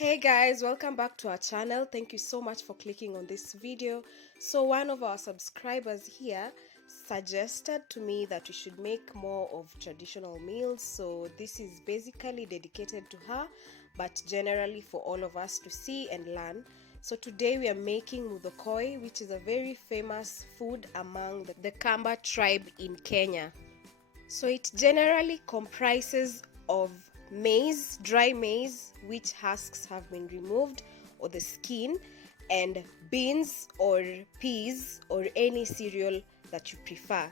Hey guys, welcome back to our channel. Thank you so much for clicking on this video. So one of our subscribers here suggested to me that we should make more of traditional meals, so this is basically dedicated to her, but generally for all of us to see and learn. So today we are making MUTHOKØI, which is a very famous food among the Kamba tribe in Kenya. So it generally comprises of maize, dry maize, which husks have been removed, or the skin, and beans or peas or any cereal that you prefer.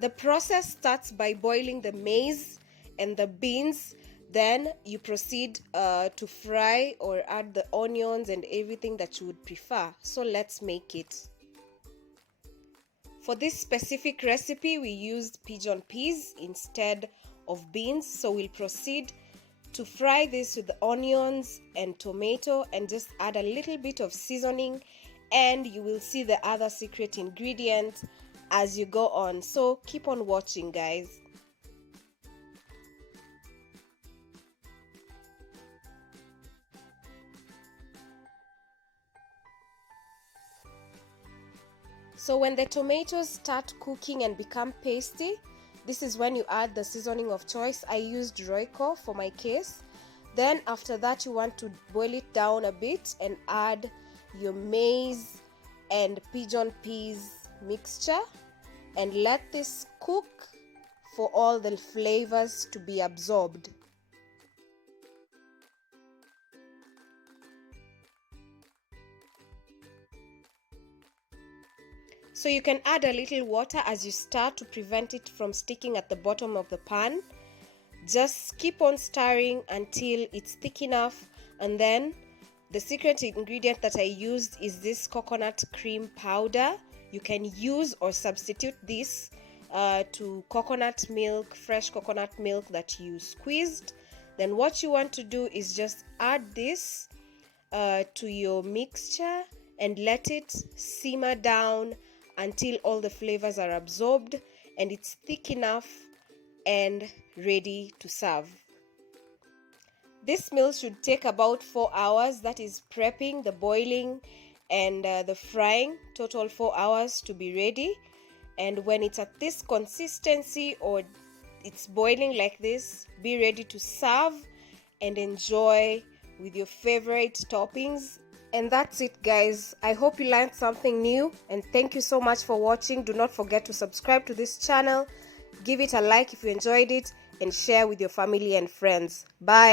The process starts by boiling the maize and the beans. Then you proceed to fry or add the onions and everything that you would prefer. So let's make it. For this specific recipe, we used pigeon peas instead of beans, so we'll proceed to fry this with the onions and tomato and just add a little bit of seasoning, and you will see the other secret ingredients as you go on. So keep on watching, guys. So when the tomatoes start cooking and become pasty, this is when you add the seasoning of choice. I used Royco for my case. Then after that, you want to boil it down a bit and add your maize and pigeon peas mixture and let this cook for all the flavors to be absorbed. So you can add a little water as you start to prevent it from sticking at the bottom of the pan. Just keep on stirring until it's thick enough, and then the secret ingredient that I used is this coconut cream powder. You can use or substitute this to coconut milk, fresh coconut milk that you squeezed. Then what you want to do is just add this to your mixture and let it simmer down until all the flavors are absorbed and it's thick enough and ready to serve. This meal should take about 4 hours, that is prepping, the boiling and the frying, total 4 hours to be ready. And when it's at this consistency or it's boiling like this, be ready to serve and enjoy with your favorite toppings. And that's it, guys. I hope you learned something new, and thank you so much for watching. Do not forget to subscribe to this channel, give it a like if you enjoyed it, and share with your family and friends. Bye.